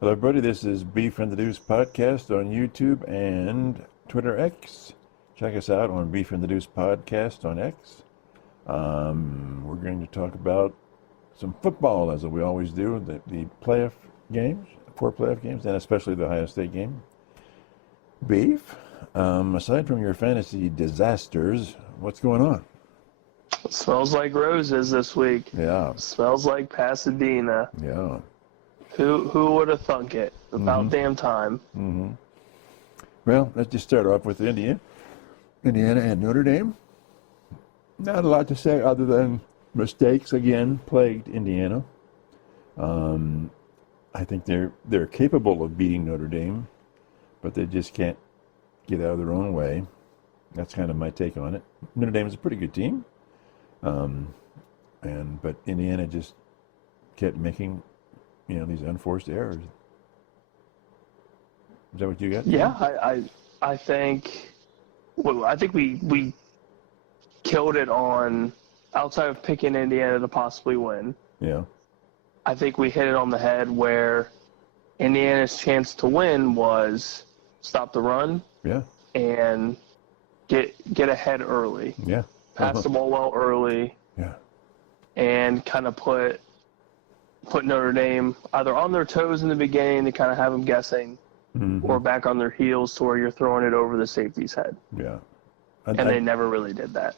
Hello, everybody. This is Beef and the Deuce podcast on YouTube and Twitter X. Check us out on Beef and the Deuce podcast on X. We're going to talk about some football, as we always do, the playoff games, 4 playoff games, and especially the Ohio State game. Beef, aside from your fantasy disasters, what's going on? It smells like roses this week. Yeah. Smells like Pasadena. Yeah. Who would have thunk it? About damn time. Mm-hmm. Well, let's just start off with Indiana. Indiana and Notre Dame. Not a lot to say other than mistakes again plagued Indiana. I think they're capable of beating Notre Dame, but they just can't get out of their own way. That's kind of my take on it. Notre Dame is a pretty good team, but Indiana just kept making these unforced errors. Is that what you got? Yeah, I think we killed it on, outside of picking Indiana to possibly win. Yeah. I think we hit it on the head where Indiana's chance to win was stop the run. Yeah. And get ahead early. Yeah. Pass the ball well early. Yeah. And kind of put Notre Dame either on their toes in the beginning to kind of have them guessing, or back on their heels to where you're throwing it over the safety's head. Yeah. They never really did that.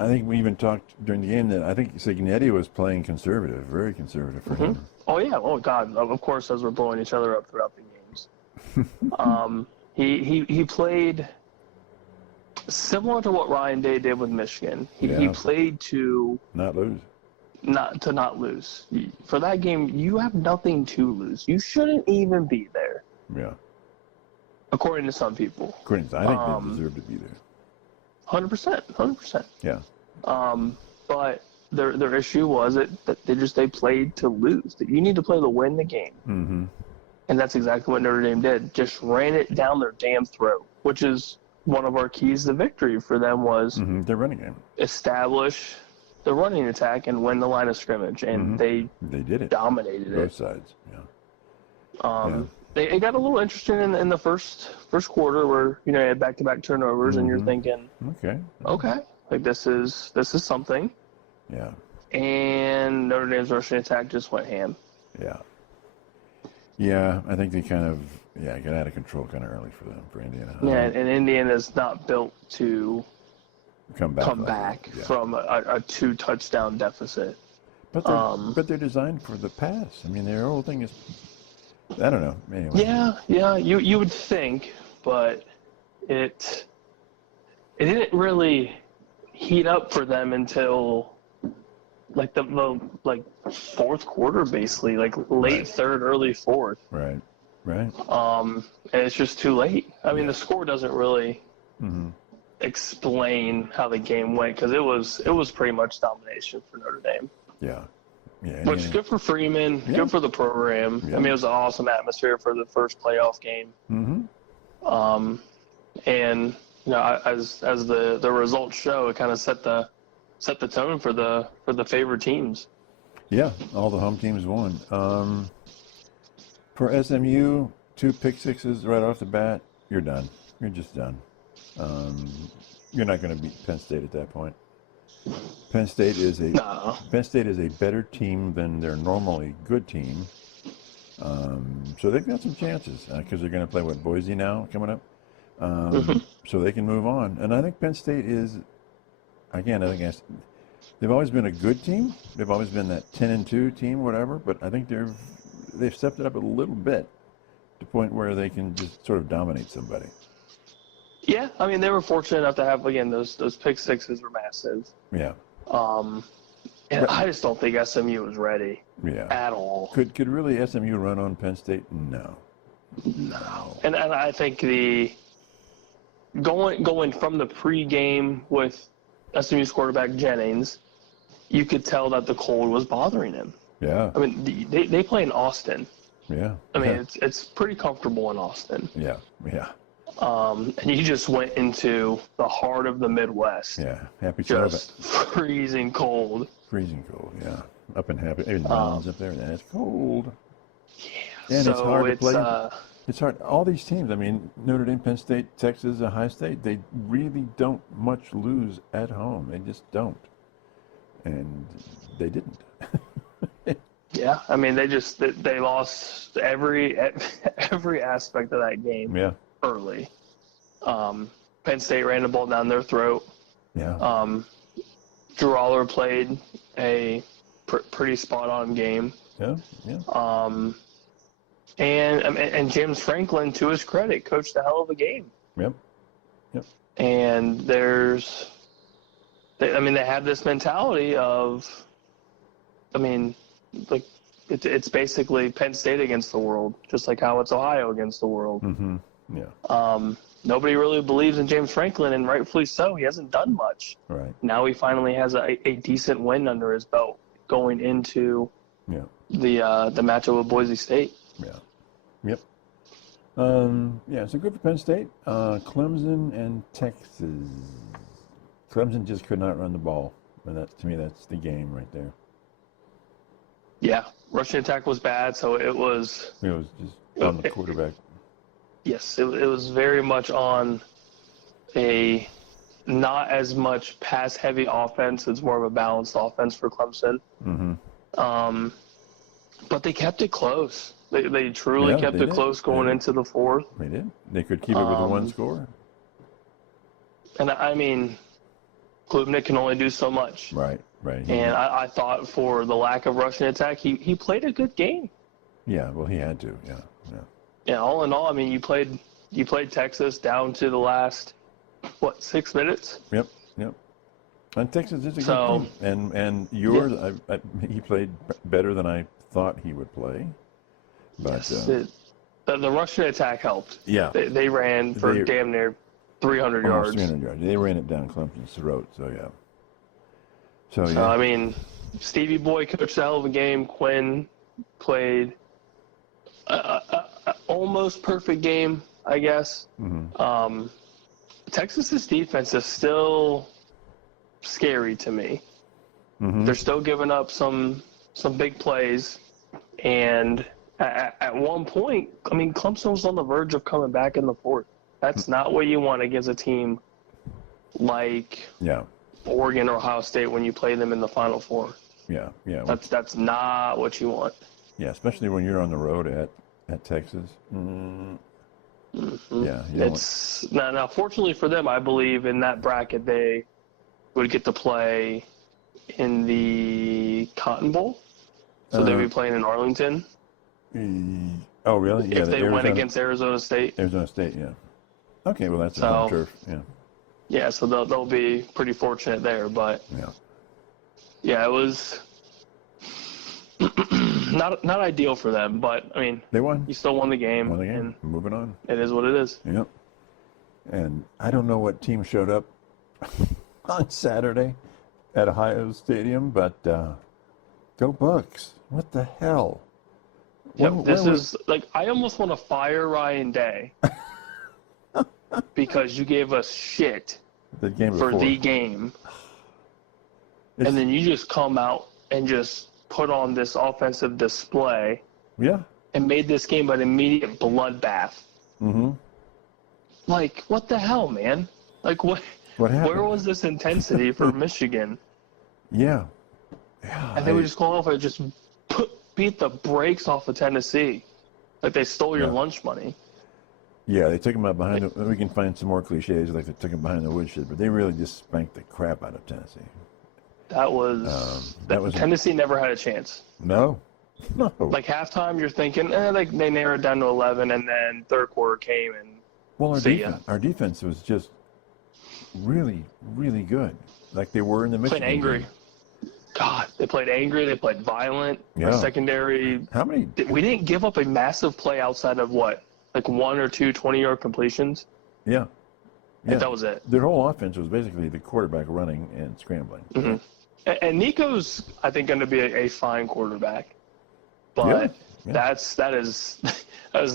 I think we even talked during the game that I think Signetti was playing conservative, very conservative for him. Oh, yeah. Oh, God. Of course, as we're blowing each other up throughout the games. He played similar to what Ryan Day did with Michigan. He played to not lose. Not lose. For that game, you have nothing to lose. You shouldn't even be there. Yeah. According to some people. I think they deserve to be there. 100%. Yeah. But their issue was that they played to lose. That you need to play to win the game. Mm-hmm. And that's exactly what Notre Dame did. Just ran it down their damn throat, which is one of our keys to victory for them was their running game. Establish the running attack and win the line of scrimmage, and they did it. Dominated both sides. Yeah. It got a little interesting in the first quarter where you had back-to-back turnovers, and you're thinking, okay, like this is something. Yeah. And Notre Dame's rushing attack just went ham. Yeah. Yeah, I think they kind of got out of control kind of early for Indiana. Yeah, and Indiana's not built to come back from a 2-touchdown deficit. But they're designed for the pass. I mean, their whole thing is, I don't know. Anyway. Yeah. You would think, but it didn't really heat up for them until like the fourth quarter, basically, like late third, early fourth. Right. And it's just too late. I mean, the score doesn't really explain how the game went because it was pretty much domination for Notre Dame. Yeah. Which good for Freeman, good for the program. Yeah. I mean, it was an awesome atmosphere for the first playoff game. And as the results show, it kind of set the tone for the favored teams. Yeah, all the home teams won. For SMU, 2 pick sixes right off the bat. You're done. You're just done. You're not going to beat Penn State at that point. Penn State is a better team than their normally good team. So they've got some chances because they're going to play Boise now coming up. So they can move on. And I think Penn State is, again, they've always been a good team. They've always been that 10-2 team, whatever. But I think they've stepped it up a little bit to the point where they can just sort of dominate somebody. Yeah, I mean, they were fortunate enough to have, again, those pick sixes were massive. Yeah. And I just don't think SMU was ready at all. Could really SMU run on Penn State? No. And I think going from the pregame with SMU's quarterback Jennings, you could tell that the cold was bothering him. Yeah. I mean, they play in Austin. Yeah. I mean, it's pretty comfortable in Austin. Yeah. And you just went into the heart of the Midwest. Yeah. Happy just freezing cold. Freezing cold, yeah. Up in Happy, even the mountains up there, and it's cold. Yeah. And it's So hard to it's play. It's hard. All these teams, I mean, Notre Dame, Penn State, Texas, Ohio State, they really don't much lose at home. They just don't. And they didn't. yeah. I mean, they lost every aspect of that game Yeah. early. Penn State ran the ball down their throat. Yeah. Drew Aller played a pretty spot-on game. Yeah. Yeah. And James Franklin, to his credit, coached a hell of a game. Yep. Yep. And they have this mentality of, like it's basically Penn State against the world, just like how it's Ohio against the world. Mm-hmm. Yeah. Nobody really believes in James Franklin, and rightfully so. He hasn't done much. Right. Now he finally has a decent win under his belt going into the matchup with Boise State. Yeah. Yep. So good for Penn State. Clemson and Texas. Clemson just could not run the ball. And to me, that's the game right there. Yeah. Rushing attack was bad, so it was just on the quarterback. Yes, it was very much on a not as much pass-heavy offense. It's more of a balanced offense for Clemson. Mm-hmm. But they kept it close. They truly kept it close going into the fourth. They did. They could keep it with a one score. And Klubnik can only do so much. Right. And I thought for the lack of rushing attack, he played a good game. Yeah, well, he had to. Yeah. Yeah, all in all, you played Texas down to the last 6 minutes. Yep. And Texas is a good team. And yours, he played better than I thought he would play. But the Russian attack helped. Yeah, they ran for damn near 300 yards. 300 yards. They ran it down Clemson's throat. So yeah. Stevie Boy coached a hell of a game. Quinn played almost perfect game, I guess. Mm-hmm. Texas's defense is still scary to me. Mm-hmm. They're still giving up some big plays, and at one point, Clemson was on the verge of coming back in the fourth. That's not what you want against a team like Oregon or Ohio State when you play them in the Final Four. Yeah. That's not what you want. Yeah, especially when you're on the road at Texas. Mm-hmm. Yeah. Now, fortunately for them, I believe in that bracket they would get to play in the Cotton Bowl. So they'd be playing in Arlington. Oh, really? Yeah. If they went against Arizona State. Arizona State, yeah. Okay, well, that's a home turf. Yeah. Yeah, so they'll be pretty fortunate there. But yeah, it was not ideal for them. But they won. You still won the game. And moving on. It is what it is. Yep. And I don't know what team showed up on Saturday at Ohio Stadium, but go Bucks! What the hell? I almost want to fire Ryan Day because you gave us shit the game for the game, and then you just come out and just put on this offensive display. Yeah. And made this game an immediate bloodbath. Mm-hmm. Like, what the hell, man? Like, what happened? Where was this intensity for Michigan? Yeah. And they would just go off and just beat the brakes off of Tennessee. Like they stole your lunch money. Yeah, they took them out behind we can find some more cliches like they took them behind the woodshed, but they really just spanked the crap out of Tennessee. That was Tennessee never had a chance. No. Like halftime, you're thinking, they narrowed down to 11, and then third quarter came and our defense was just really, really good. Like they were in the Michigan played angry. Game. God, they played angry. They played violent. Yeah. Our secondary. How many? We didn't give up a massive play outside of what, like 1 or 2 20-yard completions. Yeah. That was it. Their whole offense was basically the quarterback running and scrambling. Mm-hmm. And Nico's, I think, going to be a fine quarterback, but that is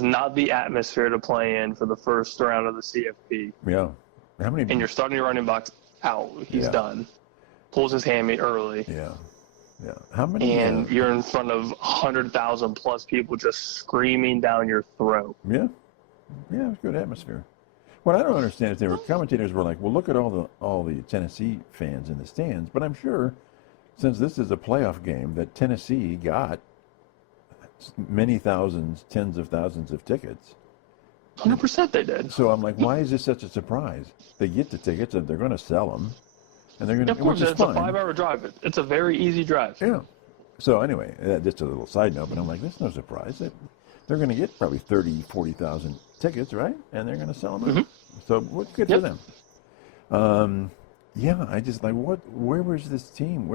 not the atmosphere to play in for the first round of the CFP. Yeah. How many? And you're starting your running backs out. He's done. Pulls his hammy early. Yeah. Yeah. How many? And you're in front of 100,000 plus people just screaming down your throat. Yeah. Yeah, it was a good atmosphere. What I don't understand is commentators were like, well, look at all the Tennessee fans in the stands. But I'm sure, since this is a playoff game, that Tennessee got many thousands, tens of thousands of tickets. 100% they did. So I'm like, why is this such a surprise? They get the tickets and they're going to sell them, and they're going to. Of course, which is it's a fine. 5-hour drive. It's a very easy drive. Yeah. So anyway, just a little side note, but I'm like, that's no surprise. They're going to get probably 30, 40,000 tickets, right? And they're going to sell them. Mm-hmm. So what's good for them? Yeah, I just like, where was this team?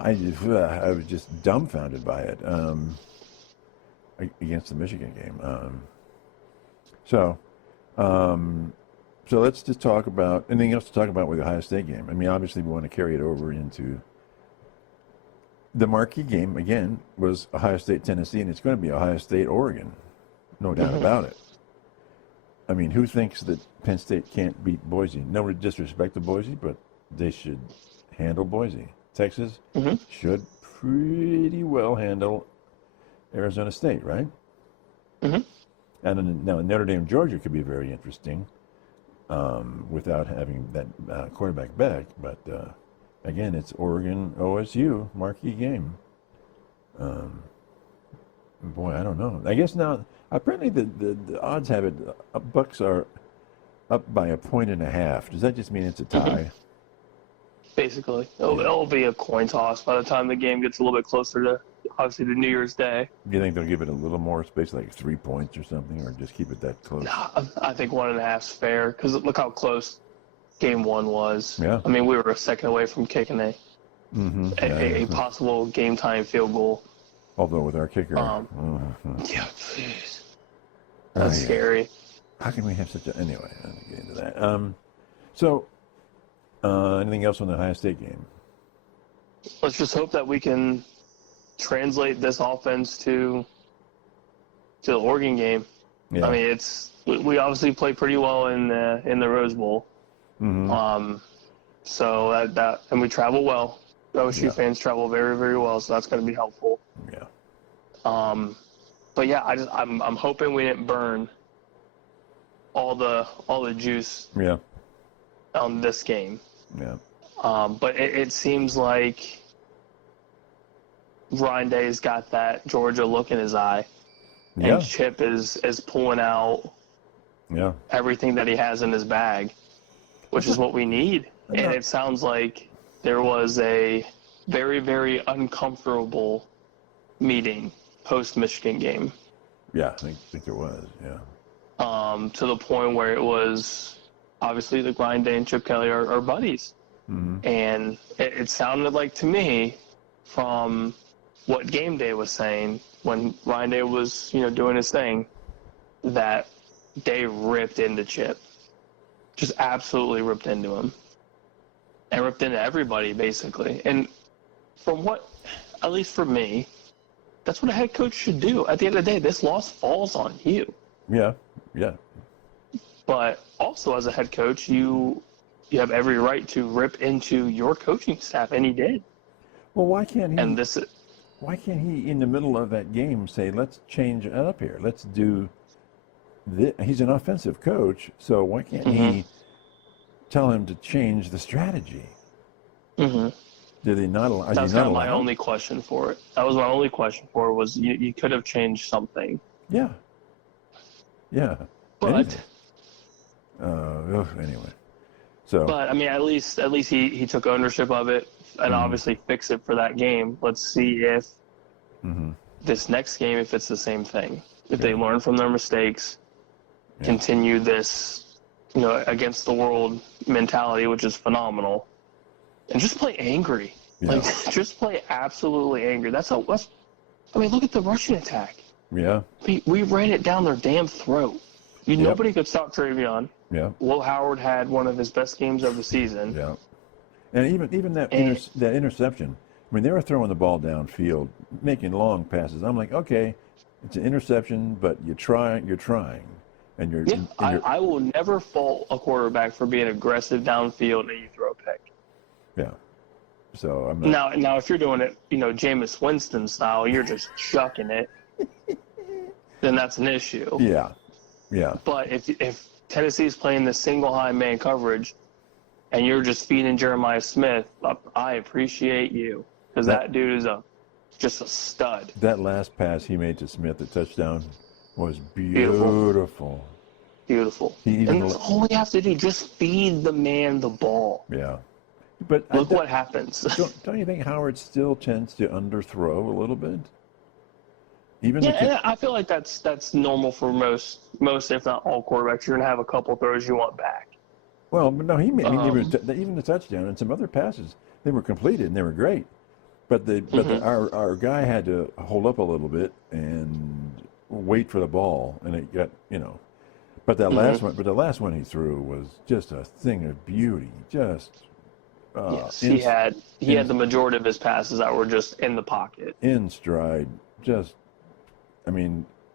I was just dumbfounded by it against the Michigan game. So let's just talk about anything else to talk about with the Ohio State game. I mean, obviously we want to carry it over into the marquee game. Again, was Ohio State Tennessee, and it's going to be Ohio State Oregon, no doubt about it. I mean, who thinks that Penn State can't beat Boise? No disrespect to Boise, but they should handle Boise. Texas should pretty well handle Arizona State, right? Mm-hmm. And now Notre Dame, Georgia could be very interesting without having that quarterback back. But again, it's Oregon, OSU, marquee game. Boy, I don't know. I guess now, apparently the odds have it, Bucks are up by 1.5. Does that just mean it's a tie? Mm-hmm. Basically. It'll be a coin toss by the time the game gets a little bit closer to, obviously, the New Year's Day. Do you think they'll give it a little more space, like 3 points or something, or just keep it that close? Nah, I think 1.5's fair, because look how close game one was. Yeah. I mean, we were a second away from kicking a possible game-time field goal. Although with our kicker. Yeah, please. That's scary. How can we have such a... Anyway, I don't get into that. Anything else on the Ohio State game? Let's just hope that we can translate this offense to the Oregon game. Yeah. I mean, we obviously played pretty well in the Rose Bowl. Mm-hmm. So that and we travel well. OSU fans travel very, very well, so that's going to be helpful. Yeah. But yeah, I'm hoping we didn't burn all the juice. Yeah. On this game. Yeah. But it seems like Ryan Day's got that Georgia look in his eye. Yeah. And Chip is pulling out everything that he has in his bag, which is what we need. And it sounds like there was a very, very uncomfortable meeting post-Michigan game. Yeah, I think there was, yeah. To the point where it was, obviously, the Ryan Day and Chip Kelly are buddies. Mm-hmm. And it sounded like to me, from what Game Day was saying, when Ryan Day was, doing his thing, that they ripped into Chip. Just absolutely ripped into him. And ripped into everybody, basically. And from what, at least for me, that's what a head coach should do. At the end of the day, this loss falls on you. Yeah. But also, as a head coach, you have every right to rip into your coaching staff, and he did. Well, why can't he? And why can't he, in the middle of that game, say, "Let's change it up here. Let's do this." He's an offensive coach, so why can't he tell him to change the strategy? Mm-hmm. Did he not allow? That's kind of my only question for it. That was my only question for it, was you could have changed something. Yeah. But anyway, so. But I mean, at least he took ownership of it and obviously fixed it for that game. Let's see if this next game, if it's the same thing, if they learn from their mistakes, continue this, against the world mentality, which is phenomenal, and just play angry. Yeah. Like, just play absolutely angry. I mean, look at the rushing attack. Yeah. We ran it down their damn throat. Nobody could stop Travion. Yeah. Will Howard had one of his best games of the season. Yeah. And even that interception. I mean, they were throwing the ball downfield, making long passes. I'm like, okay, it's an interception, but you're trying, and you're. Yeah. I will never fault a quarterback for being aggressive downfield and you throw a pick. Yeah. So I'm not. Now, if you're doing it, Jameis Winston style, you're just chucking it, then that's an issue. Yeah. Yeah. But if Tennessee's playing the single high man coverage, and you're just feeding Jeremiah Smith, I appreciate you, because that dude is just a stud. That last pass he made to Smith, the touchdown, was beautiful. Beautiful. And that's all you have to do. Just feed the man the ball. Yeah. But look what happens. Don't you think Howard still tends to underthrow a little bit? And I feel like that's normal for most, if not all quarterbacks. You're gonna have a couple throws you want back. Well, but no, he made even the touchdown and some other passes. They were completed and they were great, but our guy had to hold up a little bit and wait for the ball, and it got But that last one he threw was just a thing of beauty. Just yes, he had the majority of his passes that were just in the pocket, in stride. I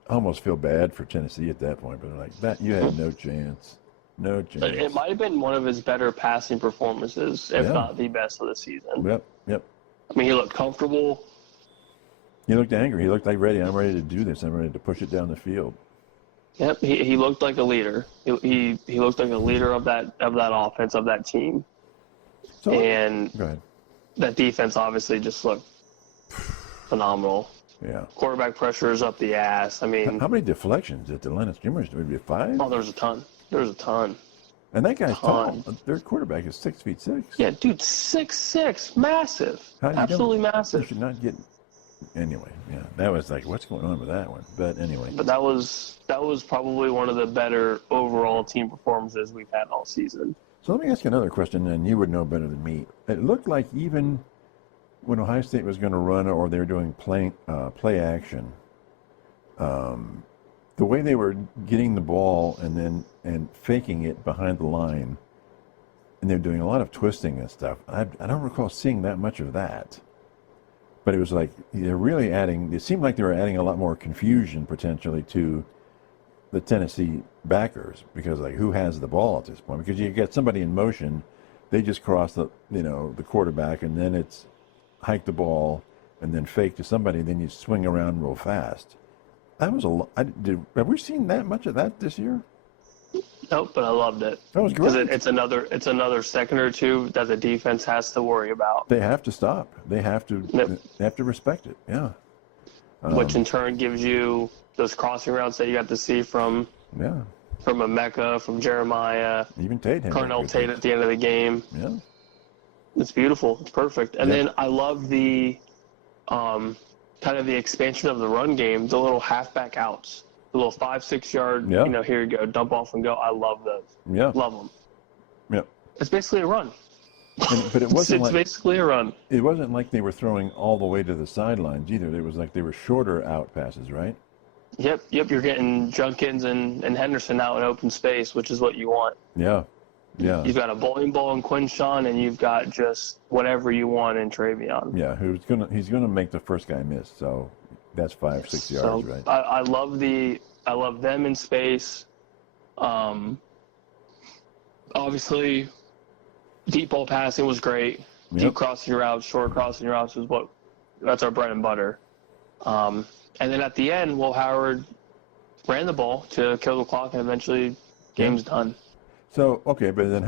almost feel bad for Tennessee at that point, but like that, you had no chance. No chance. It might have been one of his better passing performances, if not the best of the season. Yep. He looked comfortable. He looked angry. He looked like ready. I'm ready to do this. I'm ready to push it down the field. Yep, he looked like a leader. He looked like a leader of that offense, of that team. So, and go ahead. That defense obviously just looked phenomenal. Yeah. Quarterback pressure is up the ass. How many deflections at the Lennox Juniors? Would it be 5? Oh, there was a ton. And that guy's tall. Their quarterback is 6'6". Yeah, dude, 6'6", massive, absolutely massive. You should not get. Anyway, yeah, that was like, what's going on with that one? But anyway. But that was probably one of the better overall team performances we've had all season. So let me ask you another question, and you would know better than me. It looked like even when Ohio State was going to run, or they were doing play action, the way they were getting the ball and faking it behind the line, and they're doing a lot of twisting and stuff. I don't recall seeing that much of that. But it was like they're really adding. It seemed like they were adding a lot more confusion potentially to the Tennessee backers, because like, who has the ball at this point? Because you get somebody in motion, they just cross the quarterback, and then it's hike the ball and then fake to somebody, and then you swing around real fast. That was have we seen that much of that this year? Nope, but I loved it. That was great. Because it's another second or two that the defense has to worry about. They have to stop. They have to. They have to respect it. Yeah. Which in turn gives you those crossing routes that you got to see from Emeka, from Jeremiah, even Tate, Carnell Tate at the end of the game. Yeah. It's beautiful. It's perfect. And then I love the kind of the expansion of the run game, the little halfback outs. The little 5-6 yard, here you go, dump off and go. I love those. Yeah. Love them. Yeah. It's basically a run. But it wasn't it's basically a run. It wasn't like they were throwing all the way to the sidelines either. It was like they were shorter out passes, right? Yep. You're getting Junkins and Henderson out in open space, which is what you want. Yeah. Yeah. You've got a bowling ball in Quinshawn, and you've got just whatever you want in Travion. Yeah, he's gonna make the first guy miss, so that's 5-6 yards, right? I love them in space. Obviously, deep ball passing was great. Yep. Deep crossing routes, short crossing routes that's our bread and butter. And then at the end, Howard ran the ball to kill the clock, and eventually, game's done. So okay, but then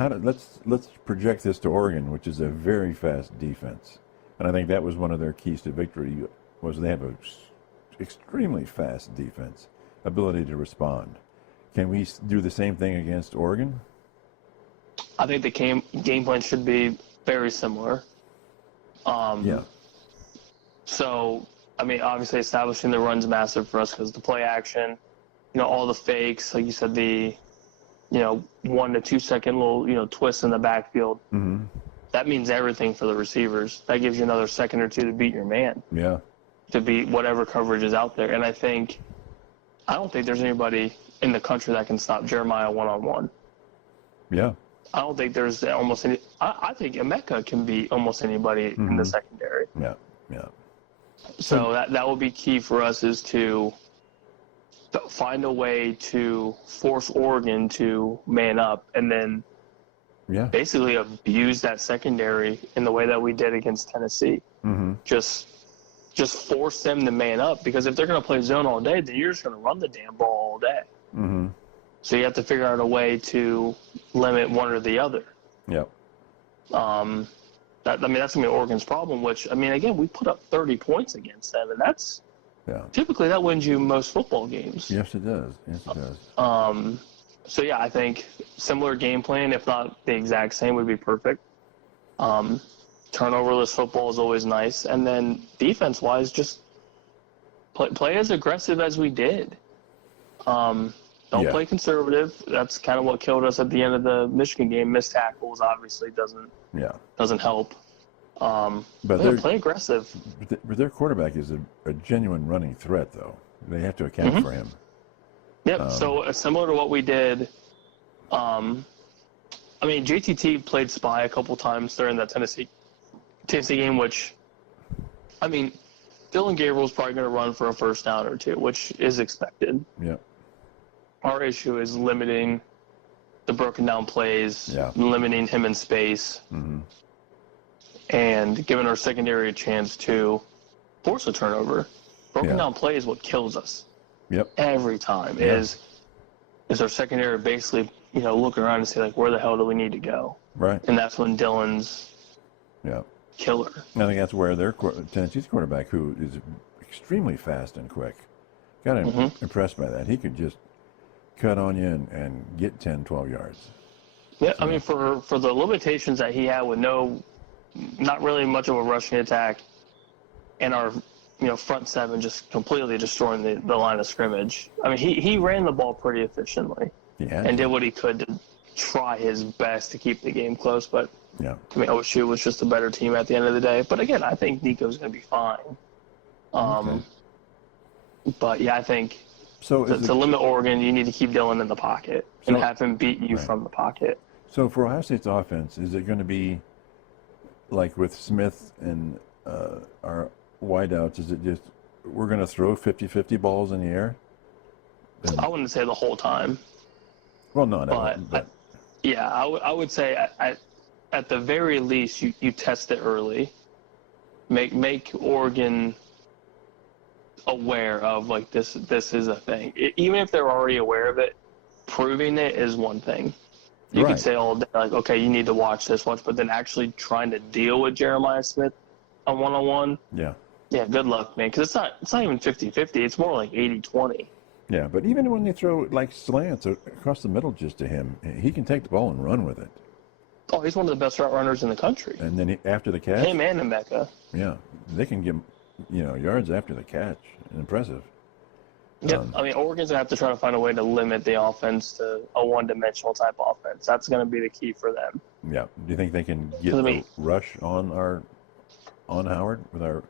let's project this to Oregon, which is a very fast defense, and I think that was one of their keys to victory. Was they have a extremely fast defense, ability to respond. Can we do the same thing against Oregon? I think the game plan should be very similar. So, obviously establishing the run's massive for us because the play action, all the fakes, like you said, the 1 to 2 second little, twists in the backfield. Mm-hmm. That means everything for the receivers. That gives you another second or two to beat your man. Yeah. To beat whatever coverage is out there. And I don't think there's anybody in the country that can stop Jeremiah one-on-one. Yeah. I don't think there's almost any. I think Emeka can beat almost anybody in the secondary. Yeah, yeah. So that will be key for us, is to find a way to force Oregon to man up, and then basically abuse that secondary in the way that we did against Tennessee. Mm-hmm. Just force them to man up, because if they're going to play zone all day, then you're just going to run the damn ball all day. Mm-hmm. So you have to figure out a way to limit one or the other. Yep. That's going to be Oregon's problem, which, I mean, again, we put up 30 points against them, and that's typically that wins you most football games. Yes, it does. Yes, it does. So, yeah, I think similar game plan, if not the exact same, would be perfect. Turnoverless football is always nice. And then defense-wise, just play as aggressive as we did. Don't play conservative. That's kind of what killed us at the end of the Michigan game. Missed tackles obviously doesn't help. But play aggressive. But their quarterback is a genuine running threat, though. They have to account for him. Yep. So similar to what we did. I mean, JTT played spy a couple times during that Tennessee game, which, I mean, Dylan Gabriel's probably going to run for a first down or two, which is expected. Yeah. Our issue is limiting the broken down plays, limiting him in space, and giving our secondary a chance to force a turnover. Broken down play is what kills us. Yep. Every time is our secondary basically, looking around and say, like, where the hell do we need to go? Right. And that's when Dylan's killer. I think that's where Tennessee's quarterback, who is extremely fast and quick, got impressed by that. He could just cut on you and get 10, 12 yards. Yeah, so. I mean, for the limitations that he had with not really much of a rushing attack, and our front seven just completely destroying the line of scrimmage. I mean, he ran the ball pretty efficiently and did what he could to try his best to keep the game close. But I mean, OSU was just a better team at the end of the day. But again, I think Nico's going to be fine. But yeah, I think to limit Oregon, you need to keep Dylan in the pocket and have him beat you from the pocket. So for Ohio State's offense, is it going to be like with Smith and our wideouts? Is it just we're going to throw 50-50 balls in the air? I wouldn't say the whole time. Well, no, but I would say at the very least you test it early. Make Oregon aware of, like, this is a thing. Even if they're already aware of it, proving it is one thing. You can say all day, like, okay, you need to watch this, but then actually trying to deal with Jeremiah Smith on one-on-one. Yeah, good luck, man, because it's not even 50-50. It's more like 80-20. Yeah, but even when they throw, like, slants across the middle just to him, he can take the ball and run with it. Oh, he's one of the best route runners in the country. And then after the catch? Him and Emeka. Yeah, they can give yards after the catch. Impressive. Yep. I mean, Oregon's going to have to try to find a way to limit the offense to a one-dimensional type offense. That's going to be the key for them. Yeah. Do you think they can get the rush on Howard with our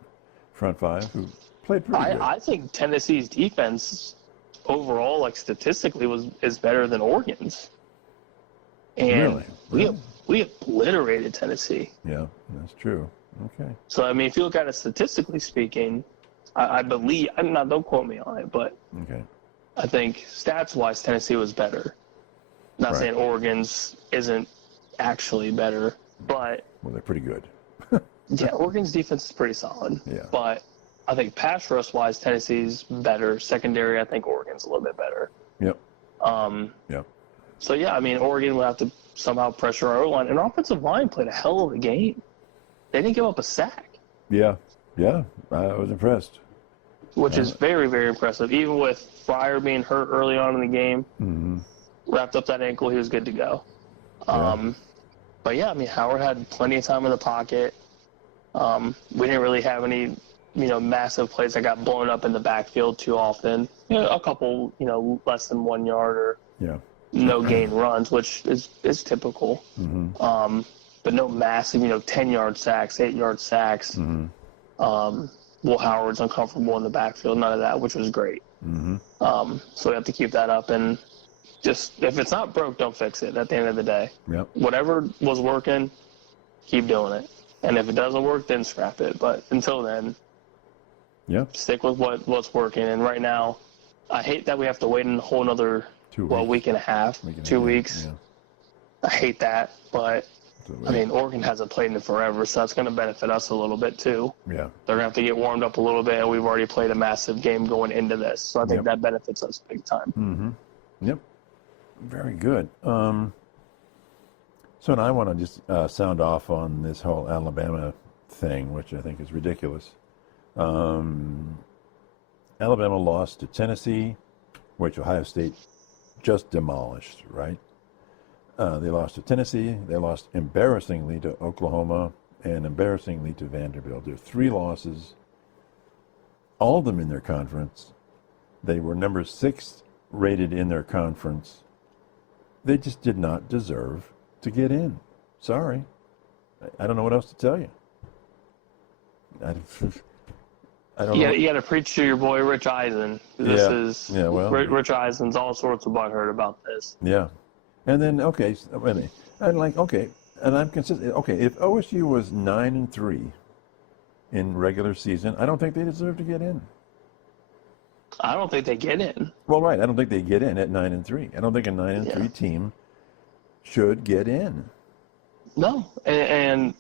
front five, who played pretty good? I think Tennessee's defense overall, like, statistically, is better than Oregon's. And really? We obliterated Tennessee. Yeah, that's true. Okay. So, I mean, if you look at it statistically speaking, I believe, don't quote me on it, but I think stats-wise, Tennessee was better. Not saying Oregon's isn't actually better, but... Well, they're pretty good. Yeah, Oregon's defense is pretty solid. Yeah. But I think pass rush-wise, Tennessee's better. Secondary, I think Oregon's a little bit better. Yep. Yep. So, yeah, I mean, Oregon will have to somehow pressure our O-line. And our offensive line played a hell of a game. They didn't give up a sack. Yeah, I was impressed. Which is very, very impressive. Even with Fryer being hurt early on in the game, wrapped up that ankle, he was good to go. But, yeah, I mean, Howard had plenty of time in the pocket. We didn't really have any, massive plays that got blown up in the backfield too often. A couple, less than 1 yard or no gain runs, which is typical. But no massive, 10-yard sacks, 8-yard sacks. Will Howard's uncomfortable in the backfield, none of that, which was great. So we have to keep that up, and just if it's not broke, don't fix it at the end of the day. Yep. Whatever was working, keep doing it. And if it doesn't work, then scrap it. But until then, stick with what's working. And right now, I hate that we have to wait a whole another week and a half, 2 weeks. I hate that, but I mean, Oregon hasn't played in it forever, so that's going to benefit us a little bit too. Yeah. They're going to have to get warmed up a little bit, and we've already played a massive game going into this, so I think that benefits us big time. Mm-hmm. Yep. Very good. So now I want to just sound off on this whole Alabama thing, which I think is ridiculous. Alabama lost to Tennessee, which Ohio State just demolished, right? They lost to Tennessee. They lost embarrassingly to Oklahoma and embarrassingly to Vanderbilt. There are 3 losses, all of them in their conference. They were number 6 rated in their conference. They just did not deserve to get in. Sorry. I don't know what else to tell you. I don't know. You got to preach to your boy Rich Eisen. Rich Eisen's all sorts of butthurt about this. Yeah. And then, and I'm consistent. Okay, if OSU was 9-3 in regular season, I don't think they deserve to get in. I don't think they get in. Well, right. I don't think they get in at 9-3. I don't think a 9-3 team should get in. No. And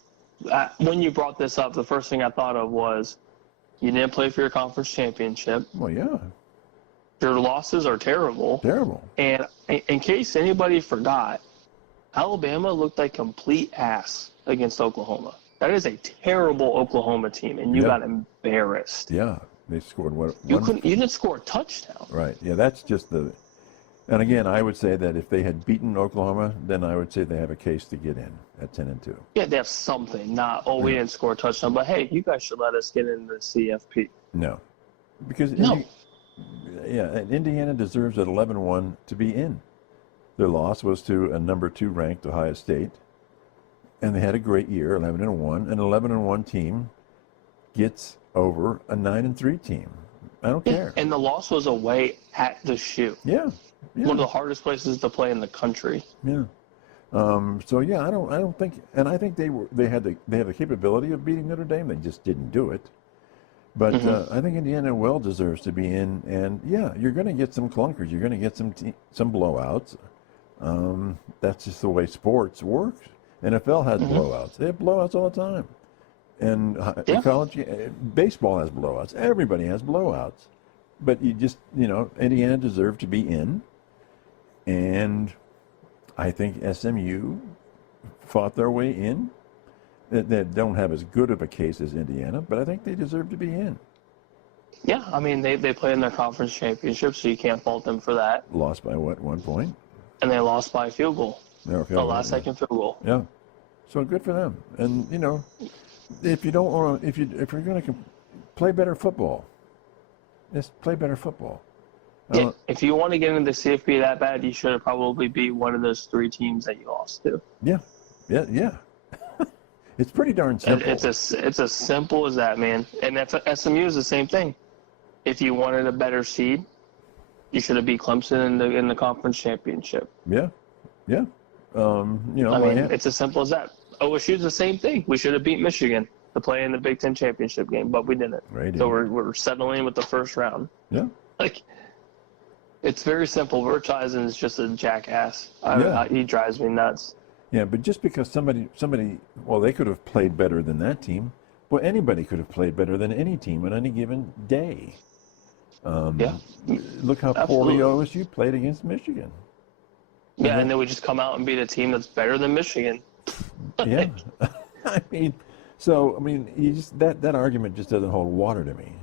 when you brought this up, the first thing I thought of was you didn't play for your conference championship. Well, yeah. Your losses are terrible. Terrible. And in case anybody forgot, Alabama looked like complete ass against Oklahoma. That is a terrible Oklahoma team, and you got embarrassed. Yeah, they scored what? You didn't score a touchdown. Right. Yeah, that's just the. And again, I would say that if they had beaten Oklahoma, then I would say they have a case to get in at 10-2. Yeah, they have something. Not we didn't score a touchdown, but hey, you guys should let us get into the CFP. No, because and Indiana deserves at 11-1 to be in. Their loss was to a number 2 ranked Ohio State, and they had a great year, 11-1. An 11-1 team gets over a 9-3 team. I don't care. And the loss was away at the shoe. Yeah. One of the hardest places to play in the country. Yeah. So yeah, I don't think, and I think they had the capability of beating Notre Dame. They just didn't do it. But I think Indiana well deserves to be in, and yeah, you're going to get some clunkers. You're going to get some blowouts. That's just the way sports works. NFL has blowouts. They have blowouts all the time. And college baseball has blowouts. Everybody has blowouts. But Indiana deserved to be in, and I think SMU fought their way in. They don't have as good of a case as Indiana, but I think they deserve to be in. Yeah, I mean, they played in their conference championship, so you can't fault them for that. Lost by what, 1 point? And they lost by a field goal. The last-second field goal. Yeah, so good for them. And if you're going to play better football, just play better football. Yeah, if you want to get into the CFP that bad, you should have probably beat one of those 3 teams that you lost to. Yeah. It's pretty darn simple. It's as simple as that, man. And SMU is the same thing. If you wanted a better seed, you should have beat Clemson in the conference championship. Yeah. It's as simple as that. OSU is the same thing. We should have beat Michigan to play in the Big Ten championship game, but we didn't. Right. So we're settling with the first round. Yeah. It's very simple. Rich Eisen is just a jackass. He drives me nuts. Yeah, but just because somebody, they could have played better than that team. Well, anybody could have played better than any team on any given day. Look how poorly OSU played against Michigan. Yeah, and then we just come out and beat a team that's better than Michigan. Yeah. That argument just doesn't hold water to me.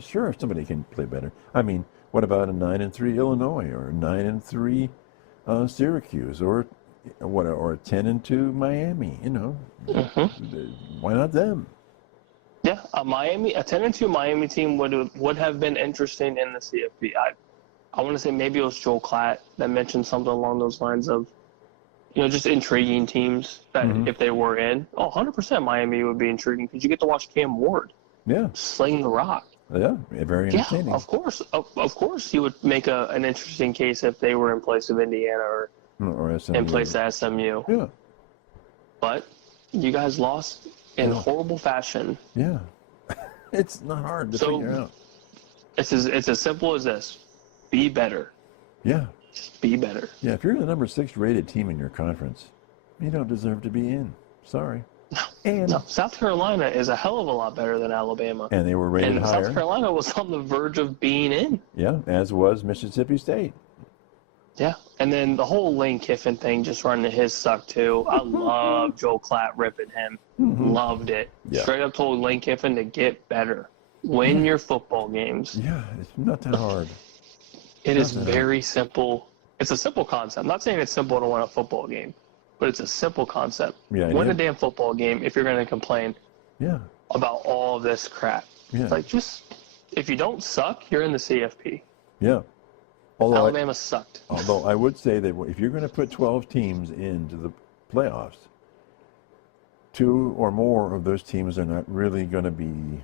Sure, somebody can play better. I mean, what about a 9-3 Illinois or a 9-3 Syracuse or a 10-2 Miami? Why not them? Yeah, a 10-2 Miami team would have been interesting in the CFP. I want to say maybe it was Joel Klatt that mentioned something along those lines of, just intriguing teams that if they were in. 100% Miami would be intriguing because you get to watch Cam Ward. Yeah. Sling the rock. Yeah, very entertaining. Yeah, of course. Of course, you would make an interesting case if they were in place of Indiana or SMU. In place of SMU. Yeah. But you guys lost in horrible fashion. Yeah. It's not hard to figure out. It's as simple as this. Be better. Yeah. Just be better. Yeah, if you're the number 6 rated team in your conference, you don't deserve to be in. Sorry. No, South Carolina is a hell of a lot better than Alabama. And they were rated and higher. South Carolina was on the verge of being in. Yeah, as was Mississippi State. Yeah, and then the whole Lane Kiffin thing just running his suck too. I love Joe Klatt ripping him. Loved it. Yeah. Straight up told Lane Kiffin to get better. Win your football games. Yeah, it's not that hard. It is very simple. It's a simple concept. I'm not saying it's simple to win a football game, but it's a simple concept. Yeah, win a damn football game if you're going to complain about all of this crap. Yeah. Like, just, if you don't suck, you're in the CFP. Yeah. Alabama sucked. Although I would say that if you're going to put 12 teams into the playoffs, 2 or more of those teams are not really going to be,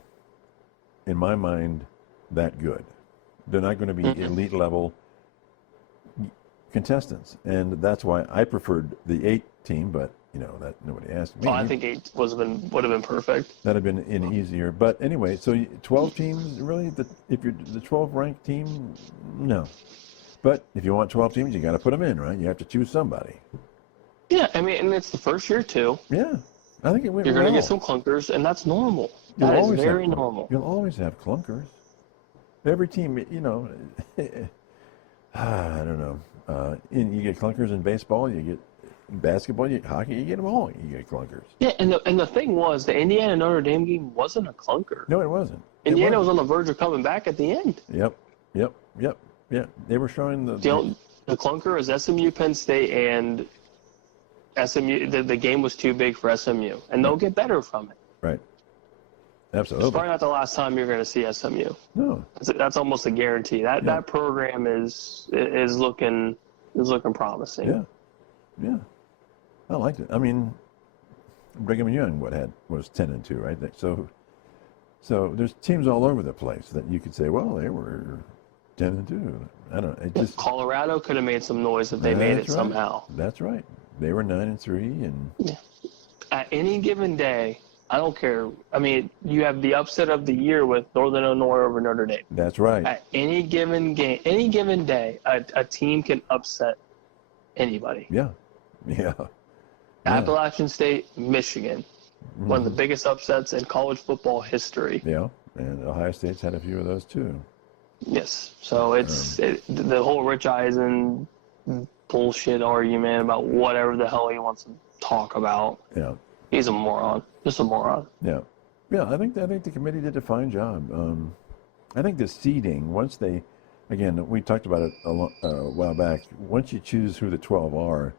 in my mind, that good. They're not going to be elite level contestants, and that's why I preferred the 8 team. But that nobody asked me. Oh, I think 8 would have been perfect. That'd have been easier. But anyway, so 12 teams really. If you're the 12th ranked team, no. But if you want 12 teams, you got to put them in, right? You have to choose somebody. Yeah, I mean, and it's the first year too. Yeah, I think it went. You're going to well. get some clunkers, and that's normal. That is very normal. You'll always have clunkers. Every team, I don't know. You get clunkers in baseball, you get basketball, hockey, you get them all. You get clunkers. Yeah, and the thing was, the Indiana Notre Dame game wasn't a clunker. No, it wasn't. Indiana was on the verge of coming back at the end. Yep. Yeah, they were showing the clunker is SMU, Penn State, and SMU. The game was too big for SMU, and they'll get better from it. Right. Absolutely. It's probably not the last time you're going to see SMU. No. That's almost a guarantee. That program is looking promising. Yeah. I liked it. I mean, Brigham Young was 10-2, right? So there's teams all over the place that you could say, well, they were 10-2. I don't know. It just Colorado could have made some noise if they made it somehow. That's right. They were 9-3, and at any given day, I don't care. I mean, you have the upset of the year with Northern Illinois over Notre Dame. That's right. At any given game, any given day, a team can upset anybody. Yeah. Appalachian State, Michigan, one of the biggest upsets in college football history. Yeah, and Ohio State's had a few of those too. Yes. So the whole Rich Eisen bullshit argument about whatever the hell he wants to talk about. Yeah. He's a moron. Just a moron. Yeah. I think the committee did a fine job. I think the seeding, once we talked about it a while back. Once you choose who the 12 are,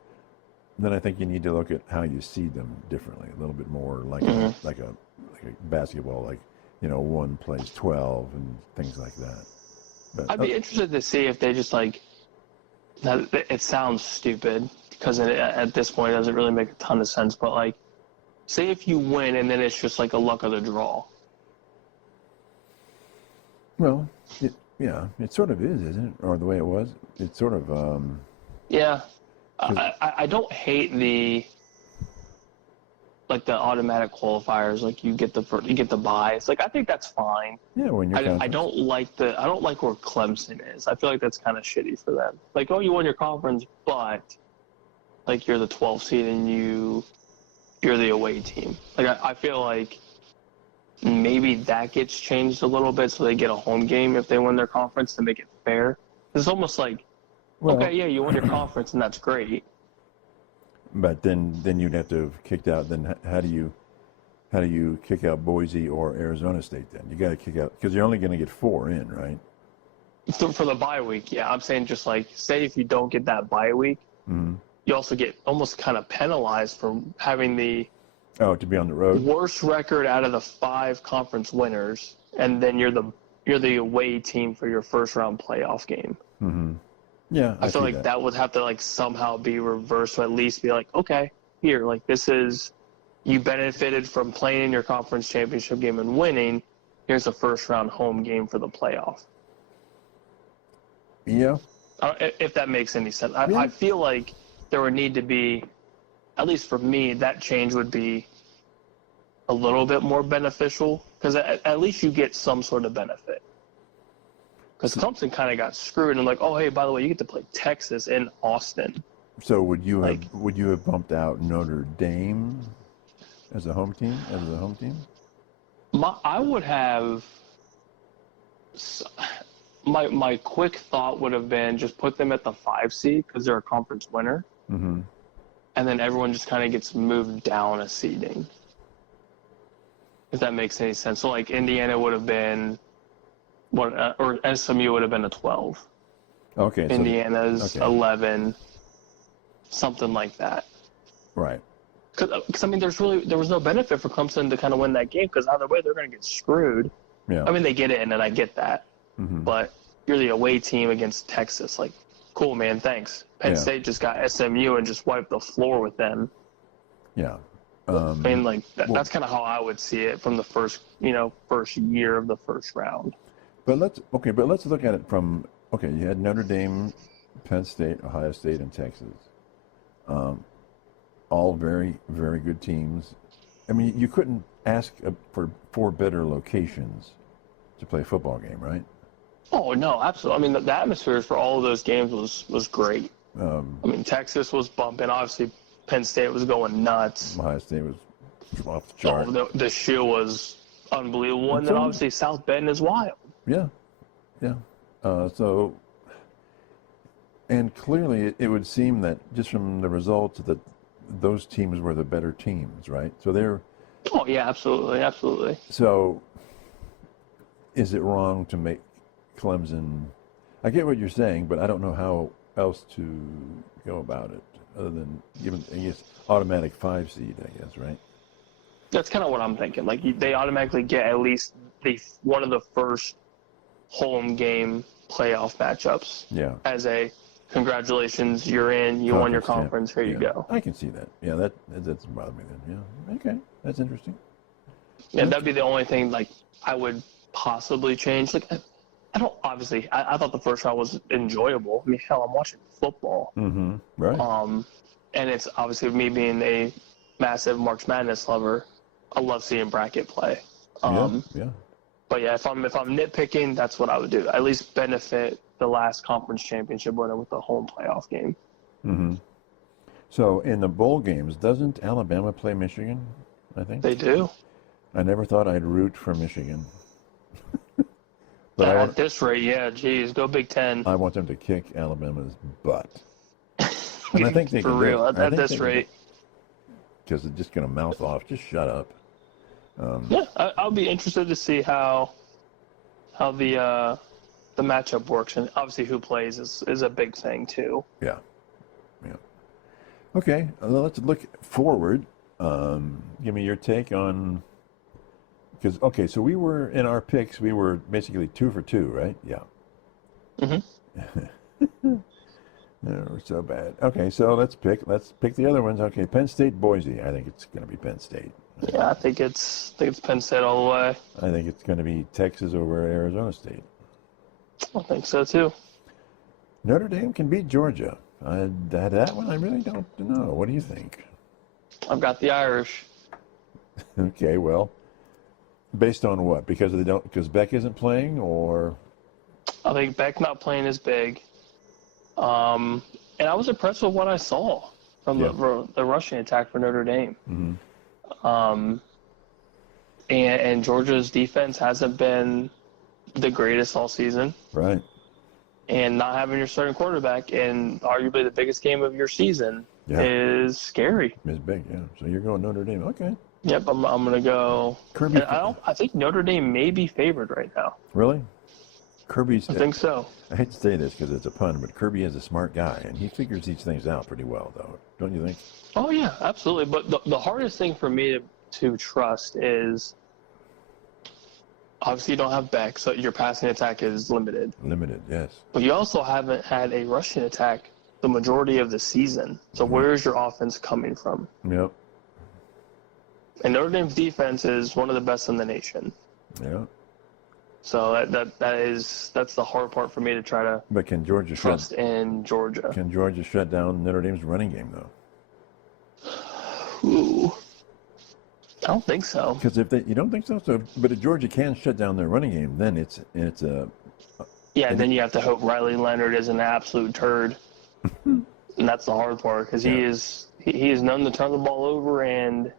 then I think you need to look at how you seed them differently, a little bit more like a basketball, like 1 plays 12 and things like that. But, I'd be interested to see if they just it sounds stupid because at this point it doesn't really make a ton of sense, but say if you win and then it's just like a luck of the draw. Well, it sort of is, isn't it? Or the way it was, it's sort of. Yeah, I don't hate the automatic qualifiers. You get the buys. I think that's fine. Yeah, when you're. I don't like where Clemson is. I feel like that's kind of shitty for them. You won your conference, but you're the 12th seed and you're the away team. I feel like maybe that gets changed a little bit so they get a home game if they win their conference to make it fair. It's almost okay, yeah, you won your conference and that's great. But then you'd have to have kicked out. Then how do you kick out Boise or Arizona State? Then you got to kick out because you're only going to get 4 in, right? For the bye week, yeah. I'm saying just say if you don't get that bye week, you also get almost kind of penalized for having to be on the road. Worst record out of the 5 conference winners, and then you're the away team for your first round playoff game. Mm-hmm. Yeah, I feel that would have to somehow be reversed, to at least be okay, here, this is, you benefited from playing in your conference championship game and winning. Here's a first round home game for the playoff. Yeah. If that makes any sense. I feel like there would need to be, at least for me, that change would be a little bit more beneficial because at least you get some sort of benefit. Because Clemson kind of got screwed and like, oh, hey, by the way, you get to play Texas in Austin. So would you have bumped out Notre Dame as a home team? I would have. My quick thought would have been just put them at the 5 seed because they're a conference winner, mm-hmm. and then everyone just kind of gets moved down a seeding. If that makes any sense. So like Indiana would have been or SMU would have been a 12. Okay. Indiana's 11, something like that. Right. Because I mean, there was no benefit for Clemson to kind of win that game because either way they're going to get screwed. Yeah. I mean, they get it, and I get that. Mm-hmm. But you're the away team against Texas. Like, cool, man, thanks. Penn State just got SMU and just wiped the floor with them. Yeah. I mean, like, that's kind of how I would see it from the first year of the first round. But let's look at it from, you had Notre Dame, Penn State, Ohio State, and Texas. All very, very good teams. I mean, you couldn't ask for 4 better locations to play a football game, right? Oh, no, absolutely. I mean, the atmosphere for all of those games was great. I mean, Texas was bumping. Obviously, Penn State was going nuts. Ohio State was off the chart. Oh, the shoe was unbelievable. And then obviously South Bend is wild. Yeah. And clearly it would seem that just from the results that those teams were the better teams, right? So they're... Oh, yeah, absolutely. So is it wrong to make Clemson... I get what you're saying, but I don't know how else to go about it other than giving, I guess, automatic 5 seed, I guess, right? That's kind of what I'm thinking. Like, they automatically get at least one of the first home game playoff matchups. Yeah. As a congratulations, you're in, you won your conference, here you go. I can see that. Yeah, that doesn't bother me then. Yeah. Okay. That's interesting. Yeah, that'd be the only thing like I would possibly change. Like I don't obviously I thought the first round was enjoyable. I mean, hell, I'm watching football. Mm-hmm. Right. And it's obviously me being a massive March Madness lover, I love seeing bracket play. Yeah. But yeah, if I'm nitpicking, that's what I would do. At least benefit the last conference championship winner with the home playoff game. Mm-hmm. So in the bowl games, doesn't Alabama play Michigan? I think they do. I never thought I'd root for Michigan. But at this rate, yeah, geez, go Big Ten. I want them to kick Alabama's butt. And I think they for can real do it. at this rate. Because they're just going to mouth off. Just shut up. Yeah, I'll be interested to see how the matchup works, and obviously who plays is a big thing too. Yeah. Okay, let's look forward. Give me your take on so we were in our picks. We were basically 2 for 2, right? Yeah. Mm-hmm. No, we're so bad. Okay, so let's pick the other ones. Okay, Penn State, Boise. I think it's going to be Penn State. Yeah, I think it's Penn State all the way. I think it's going to be Texas over Arizona State. I think so too. Notre Dame can beat Georgia. That one I really don't know. What do you think? I've got the Irish. Okay, well, based on what? Because Beck isn't playing, or? I think Beck not playing is big. And I was impressed with what I saw from the rushing attack for Notre Dame. Mm-hmm. And Georgia's defense hasn't been the greatest all season. Right. And not having your starting quarterback in arguably the biggest game of your season is scary. It's big, yeah. So you're going Notre Dame. Okay. Yep, I'm going to go. Kirby. I think Notre Dame may be favored right now. Really? Kirby's. I think so. I hate to say this because it's a pun, but Kirby is a smart guy, and he figures these things out pretty well, though. Don't you think? Oh, yeah, absolutely. But the hardest thing for me to trust is obviously you don't have Beck, so your passing attack is limited. Limited, yes. But you also haven't had a rushing attack the majority of the season. So where is your offense coming from? Yep. And Notre Dame's defense is one of the best in the nation. Yeah. So that's the hard part for me to try to trust in Georgia. Can Georgia shut down Notre Dame's running game, though? Ooh. I don't think so. Because you don't think so? But if Georgia can shut down their running game, then it's a Yeah, and then you have to hope Riley Leonard is an absolute turd. And that's the hard part because he is known to turn the ball over and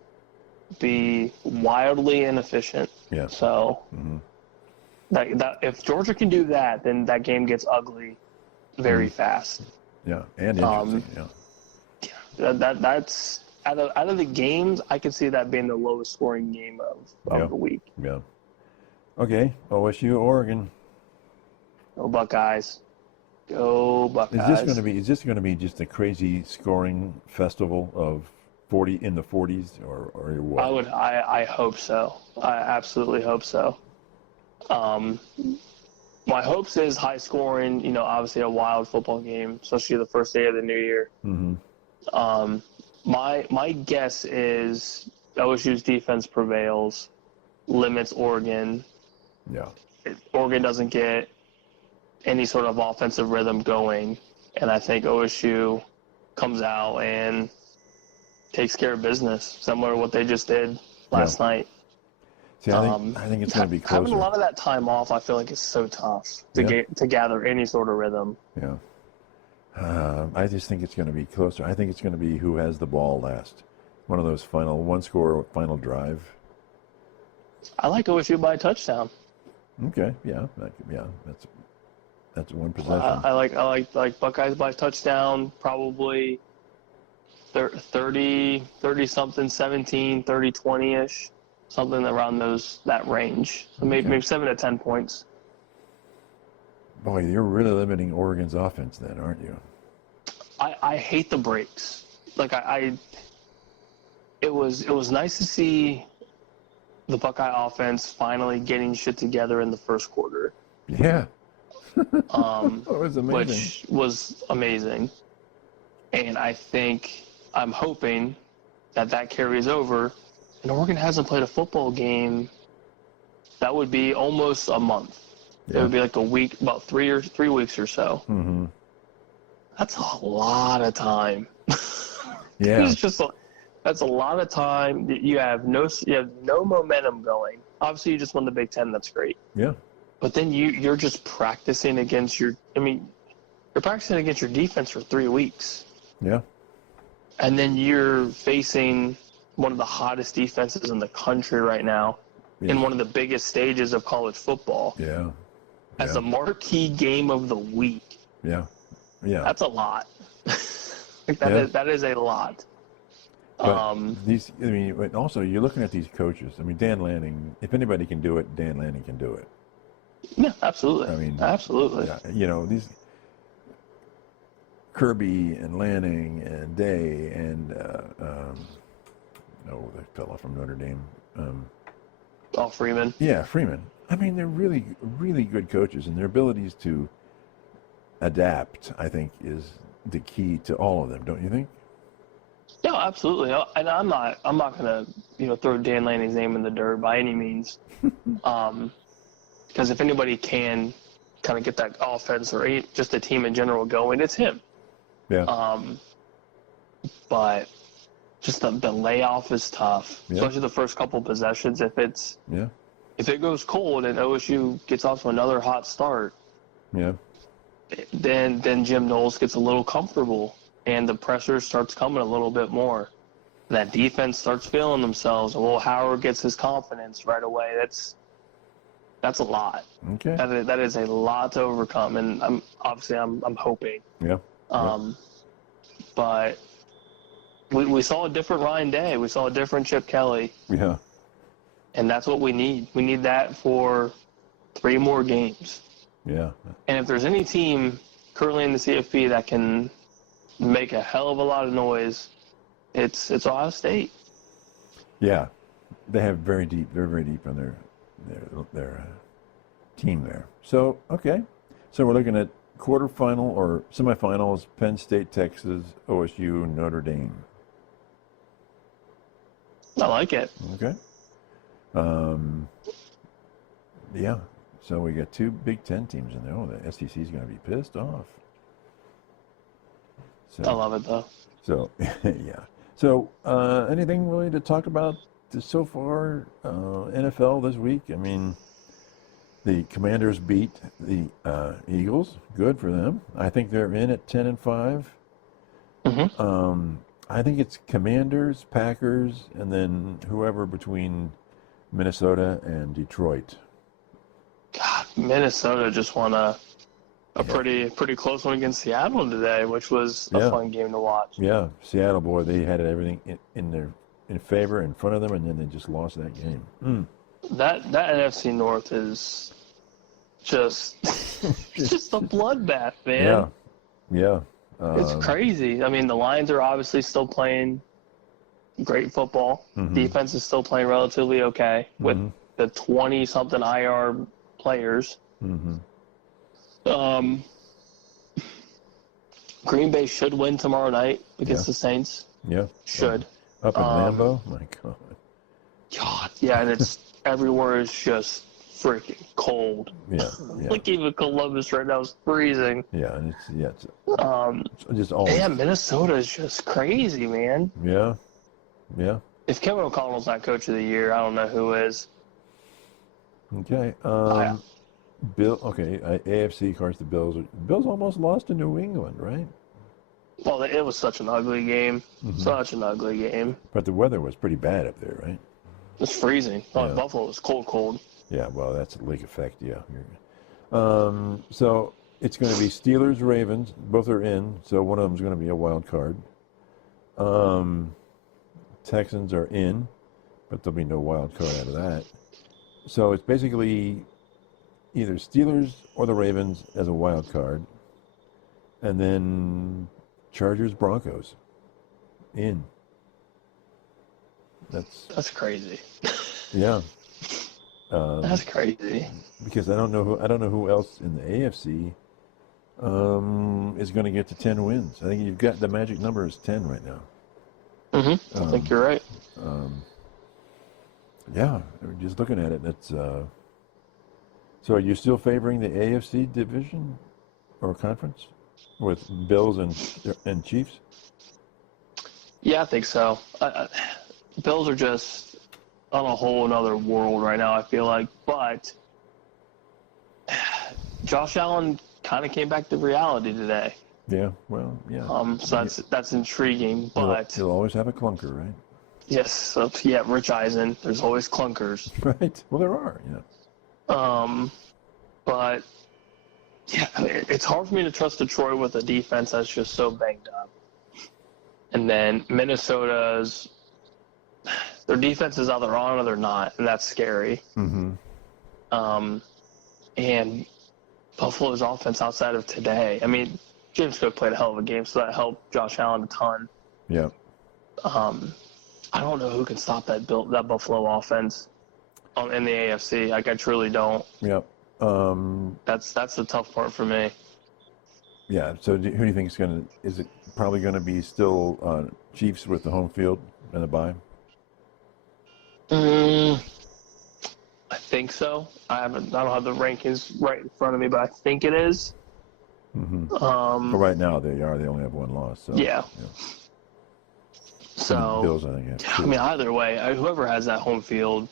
be wildly inefficient. Yeah. So that if Georgia can do that, then that game gets ugly very fast. Yeah, and interesting. That's out of the games, I could see that being the lowest scoring game of the week. Yeah. Okay, OSU, Oregon. Go Buckeyes. Go Buckeyes. Is this going to be just a crazy scoring festival of 40 in the 40s or what? I hope so. I absolutely hope so. My hopes is high scoring, obviously a wild football game, especially the first day of the new year. Mm-hmm. My guess is OSU's defense prevails, limits Oregon. Yeah. Oregon doesn't get any sort of offensive rhythm going, and I think OSU comes out and takes care of business, similar to what they just did last night. See, I think it's going to be closer. Having a lot of that time off, I feel like it's so tough to gather any sort of rhythm. Yeah. I just think it's going to be closer. I think it's going to be who has the ball last. One of those one-score final drive. I like OSU by a touchdown. Okay, that's one possession. I like Buckeyes by a touchdown, probably 30 something, 17, 30, 20-ish, something around that range. So maybe 7 to 10 points. Boy, you're really limiting Oregon's offense then, aren't you? I hate the breaks. Like it was nice to see the Buckeye offense finally getting shit together in the first quarter. Yeah. It was amazing. Which was amazing. And I'm hoping that carries over. And Oregon hasn't played a football game. That would be almost a month. Yeah. It would be like a week, about 3 weeks or so. Mm-hmm. That's a lot of time. Yeah. That's a lot of time. You have no momentum going. Obviously, you just won the Big Ten. That's great. Yeah. But then you're just practicing against you're practicing against your defense for 3 weeks. Yeah. And then you're facing one of the hottest defenses in the country right now in one of the biggest stages of college football. Yeah. As a marquee game of the week. Yeah. Yeah. That's a lot. That is a lot. But also you're looking at these coaches. Dan Lanning, if anybody can do it, Dan Lanning can do it. Yeah, absolutely. Absolutely. Yeah, these Kirby and Lanning and Day and the fella from Notre Dame. Freeman. Yeah, Freeman. They're really, really good coaches, and their abilities to adapt, I think, is the key to all of them. Don't you think? Yeah, absolutely. And I'm not going to throw Dan Lanning's name in the dirt by any means. Because if anybody can kind of get that offense or just the team in general going, it's him. Yeah. But just the layoff is tough, especially the first couple possessions. If it goes cold and OSU gets off to another hot start, then Jim Knowles gets a little comfortable and the pressure starts coming a little bit more. That defense starts feeling themselves. Well, Howard gets his confidence right away. That's a lot. Okay. That is a lot to overcome, and I'm hoping. Yeah. But we saw a different Ryan Day. We saw a different Chip Kelly. Yeah. And that's what we need. We need that for 3 more games. Yeah. And if there's any team currently in the CFP that can make a hell of a lot of noise, it's Ohio State. Yeah. They're very deep on their team there. So, okay. So we're looking at quarterfinal or semifinals, Penn State, Texas, OSU, Notre Dame. I like it. Okay. Yeah. So we got 2 Big Ten teams in there. Oh, the SEC is going to be pissed off. So, I love it, though. So, yeah. So, anything really to talk about so far? NFL this week? The Commanders beat the Eagles. Good for them. I think they're in at 10-5. Mm-hmm. I think it's Commanders, Packers, and then whoever between Minnesota and Detroit. God, Minnesota just won a pretty close one against Seattle today, which was a fun game to watch. Yeah, Seattle, boy, they had everything in favor in front of them, and then they just lost that game. That NFC North is just it's just a bloodbath, man. Yeah. It's crazy. I mean, the Lions are obviously still playing great football. Mm-hmm. Defense is still playing relatively okay with the 20-something IR players. Mm-hmm. Green Bay should win tomorrow night against the Saints. Yeah. Should. Up in Lambeau? My God. God, yeah, and it's everywhere is just freaking cold. Yeah. Like even Columbus right now is freezing. Yeah, and it's just always. Yeah, Minnesota is just crazy, man. Yeah. If Kevin O'Connell's not coach of the year, I don't know who is. Okay. AFC, of course, the Bills almost lost to New England, right? Well, it was such an ugly game. Such an ugly game. But the weather was pretty bad up there, right? It was freezing. Buffalo was cold. Yeah, well, that's a league effect, yeah. So it's going to be Steelers, Ravens. Both are in, so one of them is going to be a wild card. Texans are in, but there'll be no wild card out of that. So it's basically either Steelers or the Ravens as a wild card, and then Chargers, Broncos in. That's crazy. Yeah. That's crazy. Because I don't know who else in the AFC is going to get to 10 wins. I think you've got the magic number is 10 right now. I think you're right. Yeah, just looking at it, that's. So, are you still favoring the AFC division or conference with Bills and Chiefs? Yeah, I think so. Bills are just on a whole another world right now, I feel like. But Josh Allen kind of came back to reality today. Yeah, well, yeah. So that's intriguing, but he'll always have a clunker, right? Yes. So yeah, Rich Eisen. There's always clunkers. Right. Well, there are. Yeah. But yeah, it's hard for me to trust Detroit with a defense that's just so banged up. And then Minnesota's. Their defense is either on or they're not, and that's scary. And Buffalo's offense outside of today, I mean, James Cook played a hell of a game, so that helped Josh Allen a ton. Yeah. I don't know who can stop that Buffalo offense in the AFC. Like, I truly don't. Yeah. That's the tough part for me. Yeah. So who do you think is it probably going to be still Chiefs with the home field and the bye? I think so. I don't have the rankings right in front of me, but I think it is. But right now they only have one loss. So, yeah. So Bills, I think. I mean, either way, whoever has that home field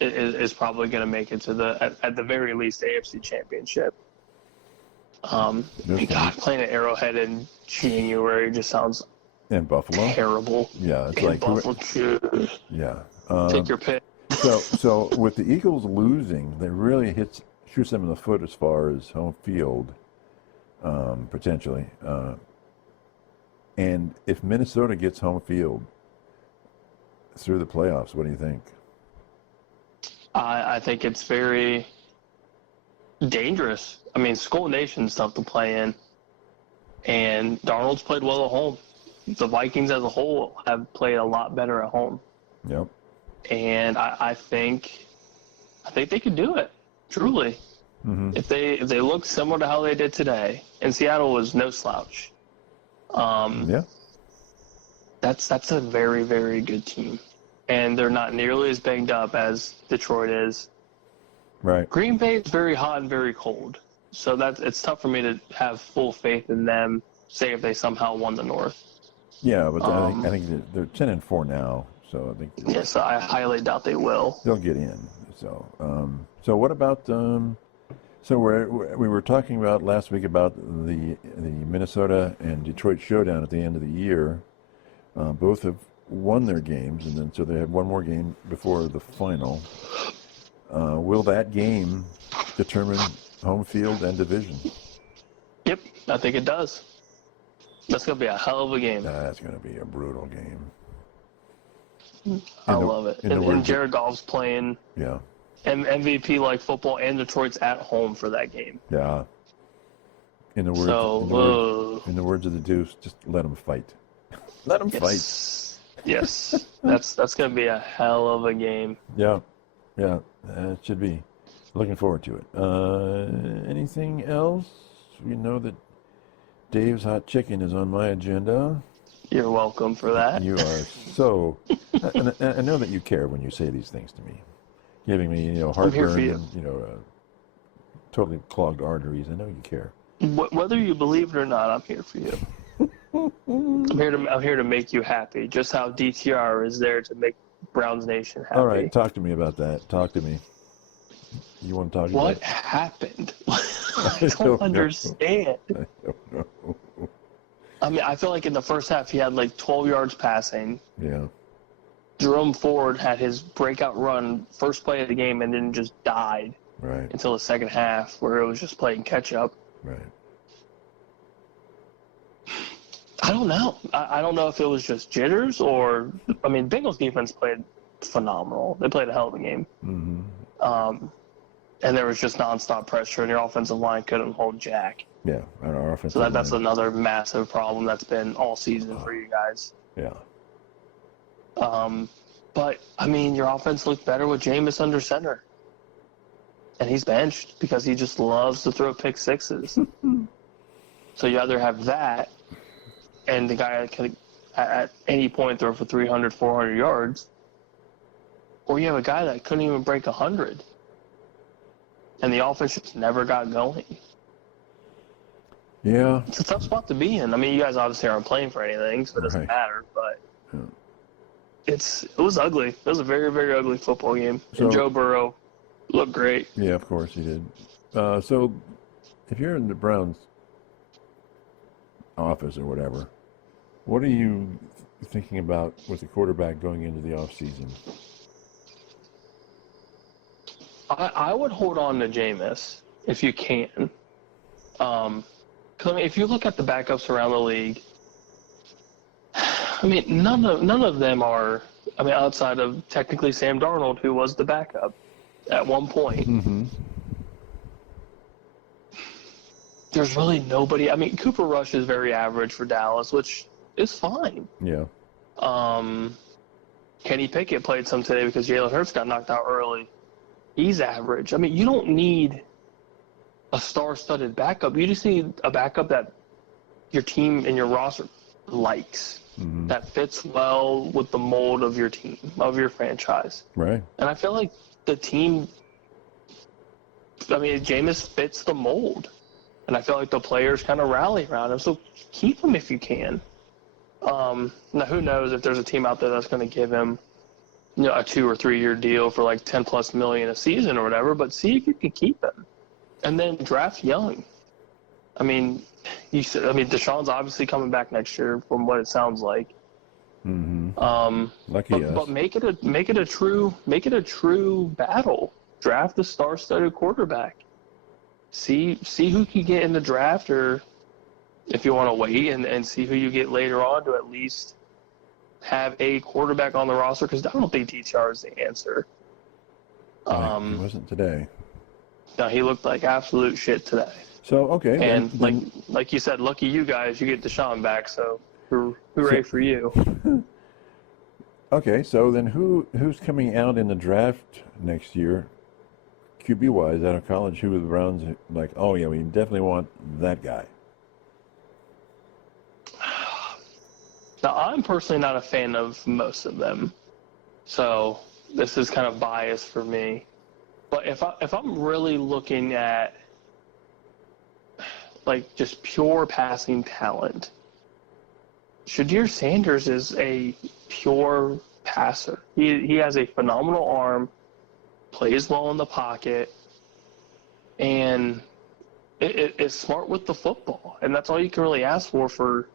is probably going to make it to at the very least AFC Championship. God, playing at Arrowhead in January just sounds Buffalo terrible. Yeah, it's like Buffalo. Yeah. Take your pick. So with the Eagles losing, that really shoots them in the foot as far as home field, potentially. And if Minnesota gets home field through the playoffs, what do you think? I think it's very dangerous. I mean, Skull Nation's tough to play in, and Darnold's played well at home. The Vikings as a whole have played a lot better at home. Yep. And I think they could do it, truly. If they look similar to how they did today, and Seattle was no slouch. That's a very, very good team. And they're not nearly as banged up as Detroit is. Right. Green Bay is very hot and very cold. So it's tough for me to have full faith in them, say if they somehow won the North. Yeah, but I think they're 10-4 now, so I think. Yes, I highly doubt they will. They'll get in. So what about so we were talking about last week about the Minnesota and Detroit showdown at the end of the year. Both have won their games, and then so they have one more game before the final. Will that game determine home field and division? Yep, I think it does. That's going to be a hell of a game. That's going to be a brutal game. I love it. And Jared Goff's playing MVP-like football, and Detroit's at home for that game. Yeah. In the words of the Deuce, just let them fight. Let them fight. Yes. That's going to be a hell of a game. Yeah. Yeah, it should be. Looking forward to it. Anything else? You know that Dave's Hot Chicken is on my agenda. You're welcome for that. You are so... I know that you care when you say these things to me. Giving me, heartburn and, totally clogged arteries. I know you care. Whether you believe it or not, I'm here for you. I'm here to make you happy. Just how DTR is there to make Browns Nation happy. All right, talk to me about that. Talk to me. You want to talk about what happened? I don't understand. I don't know. I mean, I feel like in the first half he had like 12 yards passing. Yeah. Jerome Ford had his breakout run, first play of the game, and then just died. Right. Until the second half, where it was just playing catch up. Right. I don't know. I don't know if it was just jitters or, I mean, Bengals defense played phenomenal. They played a hell of a game. Mm-hmm. And there was just nonstop pressure, and your offensive line couldn't hold jack. Yeah, our offensive so that's another massive problem that's been all season for you guys. Yeah. But, I mean, your offense looked better with Jameis under center. And he's benched because he just loves to throw pick sixes. So you either have that, and the guy can at any point throw for 300, 400 yards, or you have a guy that couldn't even break 100. And the offense just never got going. Yeah. It's a tough spot to be in. I mean, you guys obviously aren't playing for anything, so it doesn't matter. But it was ugly. It was a very, very ugly football game. And Joe Burrow looked great. Yeah, of course he did. So if you're in the Browns office or whatever, what are you thinking about with the quarterback going into the offseason? I would hold on to Jameis if you can. Because, I mean, if you look at the backups around the league, I mean, none of them are, I mean, outside of technically Sam Darnold, who was the backup at one point. Mm-hmm. There's really nobody. I mean, Cooper Rush is very average for Dallas, which is fine. Yeah. Kenny Pickett played some today because Jalen Hurts got knocked out early. He's average. I mean, you don't need a star-studded backup. You just need a backup that your team and your roster likes, that fits well with the mold of your team, of your franchise. Right. And I feel like the team, I mean, Jameis fits the mold. And I feel like the players kind of rally around him. So keep him if you can. Now, who knows if there's a team out there that's going to give him, a 2 or 3 year deal for like $10+ million a season or whatever, but see if you can keep him. And then draft young. I mean, Deshaun's obviously coming back next year from what it sounds like. Mm-hmm. Lucky us. But make it a true battle. Draft a star-studded quarterback. See who can get in the draft, or if you want to wait and see who you get later on to at least have a quarterback on the roster, because I don't think DTR is the answer. He wasn't today. No, he looked like absolute shit today. So, okay. And like you said, lucky you guys, you get Deshaun back, so hooray for you. Okay, so then who's coming out in the draft next year, QB-wise, out of college, who are the Browns like, oh, yeah, we definitely want that guy? Now, I'm personally not a fan of most of them, so this is kind of biased for me. But if I'm really looking at like just pure passing talent, Shadir Sanders is a pure passer. He has a phenomenal arm, plays well in the pocket, and is smart with the football. And that's all you can really ask for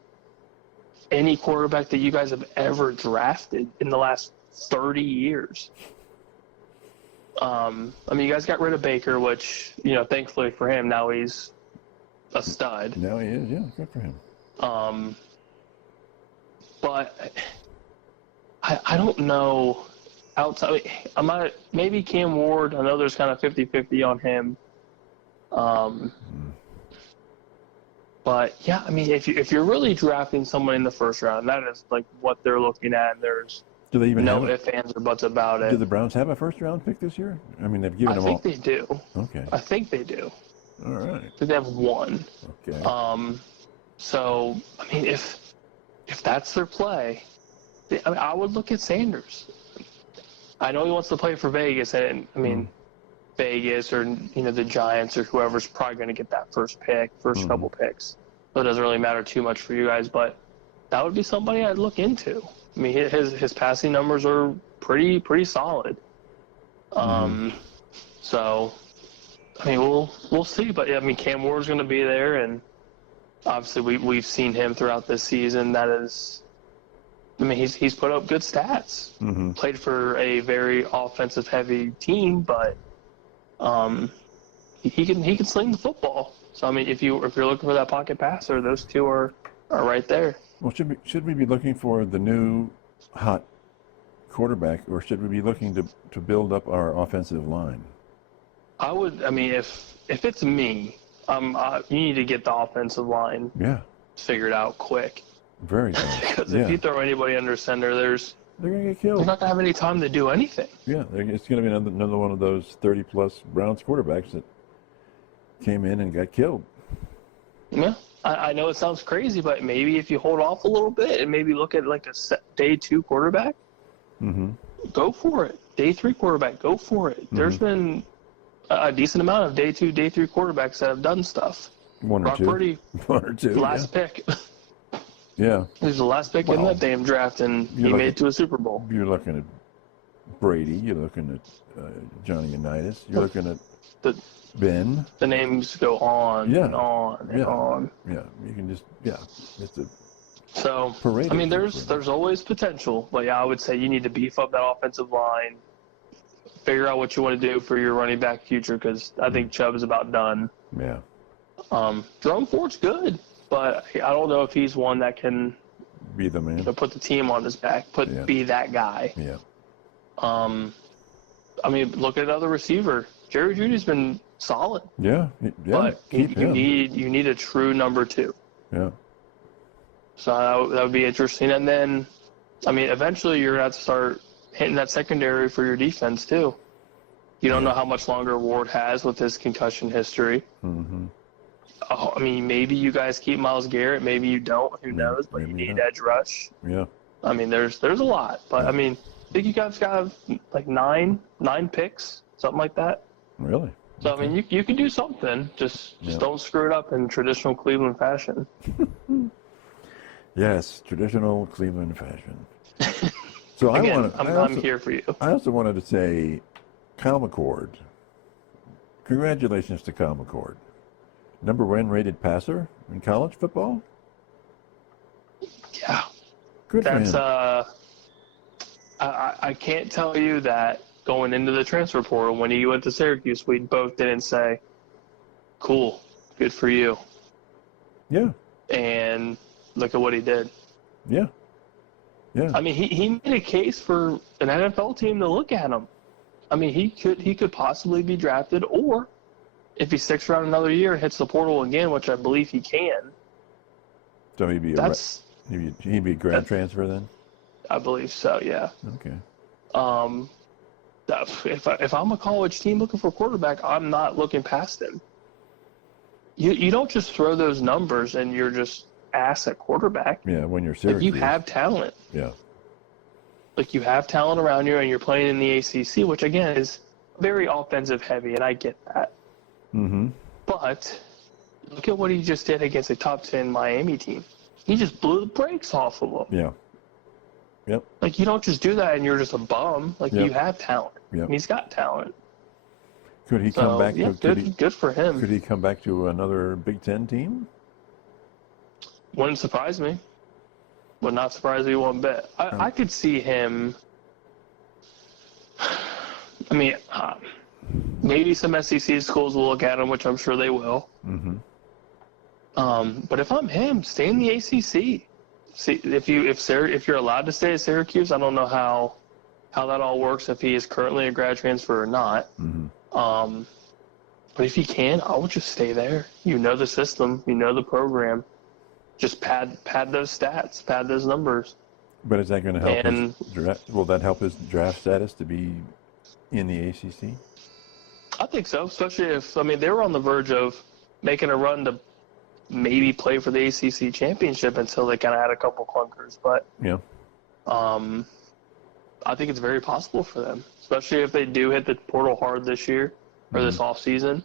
any quarterback that you guys have ever drafted in the last 30 years. I mean, you guys got rid of Baker, which, thankfully for him, now he's a stud. Now he is, yeah, good for him. But I don't know outside. Maybe Cam Ward. I know there's kind of 50-50 on him. But yeah, I mean, if you're really drafting someone in the first round, that is like what they're looking at. And there's no ifs, ands, or buts about it. Do the Browns have a first-round pick this year? I mean, they've given them all. I think they do. Okay. I think they do. All right. I think they have one. Okay. So I mean, if that's their play, I would look at Sanders. I know he wants to play for Vegas, and I mean, Vegas or the Giants or whoever's probably going to get that first couple picks. So it doesn't really matter too much for you guys, but that would be somebody I'd look into. I mean, his passing numbers are pretty solid. So I mean, we'll see, but yeah, I mean, Cam Ward's going to be there, and obviously we've seen him throughout this season. That is, I mean, he's put up good stats. Played for a very offensive heavy team, but he can sling the football. So I mean, if you're looking for that pocket passer, those two are right there. Well, should we be looking for the new hot quarterback, or should we be looking to build up our offensive line? I mean, if it's me, you need to get the offensive line figured out quick. Very good. Because if you throw anybody under center, they're going to get killed. They're not going to have any time to do anything. Yeah, it's going to be another one of those 30-plus Browns quarterbacks that came in and got killed. Yeah, I know it sounds crazy, but maybe if you hold off a little bit and maybe look at like a day 2 quarterback, go for it. Day 3 quarterback, go for it. There's been a decent amount of day 2, day 3 quarterbacks that have done stuff. One or two. Last pick. Yeah. He was the last pick in that damn draft, and he made it to a Super Bowl. You're looking at Brady. You're looking at Johnny Unitas. You're looking at Ben. The names go on and on and on. Yeah, you can just it's a so parade. I mean, there's always potential, but yeah, I would say you need to beef up that offensive line. Figure out what you want to do for your running back future, because I think Chubb is about done. Yeah. Jerome Ford's good, but I don't know if he's one that can be the man. Put the team on his back, be that guy. Yeah. I mean, look at another receiver. Jerry Jeudy's been solid. Yeah. But you need a true number 2. Yeah. So that would be interesting. And then, I mean, eventually you're going to have to start hitting that secondary for your defense too. You don't know how much longer Ward has with his concussion history. I mean, maybe you guys keep Myles Garrett, maybe you don't. Who knows? But you need edge rush. Yeah. I mean, there's a lot, but I mean, I think you guys got like nine picks, something like that. Really? So okay. I mean, you can do something. Just don't screw it up in traditional Cleveland fashion. Yes, traditional Cleveland fashion. So Again, I'm here for you. I also wanted to say, Kyle McCord. Congratulations to Kyle McCord. Number 1 rated passer in college football. Yeah. Good for him. I can't tell you that going into the transfer portal when he went to Syracuse, we both didn't say, cool, good for you. Yeah. And look at what he did. Yeah. Yeah. I mean, he made a case for an NFL team to look at him. I mean, he could possibly be drafted, or if he sticks around another year and hits the portal again, which I believe he can. So he'd be a grad transfer then? I believe so, yeah. Okay. If I'm a college team looking for a quarterback, I'm not looking past him. You don't just throw those numbers and you're just ass at quarterback. Yeah, when you're serious. Like, you have talent. Yeah. Like, you have talent around you, and you're playing in the ACC, which, again, is very offensive heavy, and I get that. But look at what he just did against a top 10 Miami team. He just blew the brakes off of them. Yeah. Yep. Like, you don't just do that and you're just a bum. Like, you have talent. Yep. And he's got talent. Could he come back? Yeah, good for him. Could he come back to another Big Ten team? Wouldn't surprise me. Would not surprise me one bit. I could see him. I mean, maybe some SEC schools will look at him, which I'm sure they will. Mm-hmm. But if I'm him, stay in the ACC. See, if you're allowed to stay at Syracuse, I don't know how that all works, if he is currently a grad transfer or not. Mm-hmm. But if he can, I would just stay there. You know the system, you know the program. Just pad those stats, pad those numbers. But is that going to help his draft? Will that help his draft status to be in the ACC? I think so, especially if, they were on the verge of making a run to maybe play for the ACC championship until they kind of had a couple clunkers. But yeah, I think it's very possible for them, especially if they do hit the portal hard this year or this off season.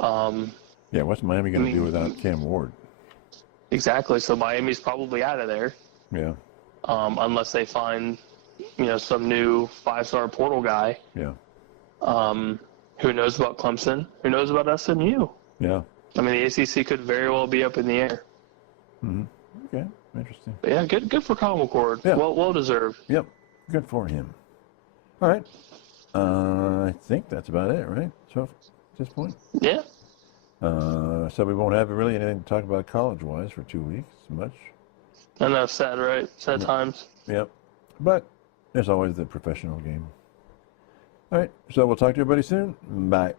Yeah, what's Miami going to do without Cam Ward? Exactly. So Miami's probably out of there. Yeah. Unless they find, some new 5-star portal guy. Yeah. Who knows about Clemson? Who knows about SMU? Yeah. The ACC could very well be up in the air. Mm-hmm. Okay. Interesting. But yeah, good for Kyle McCord. Yeah. Well deserved. Yep. Good for him. All right. I think that's about it, right? So at this point. Yeah. So we won't have really anything to talk about college-wise for 2 weeks, much. I know, sad, right? Sad times. Yep. But there's always the professional game. All right. So we'll talk to everybody soon. Bye.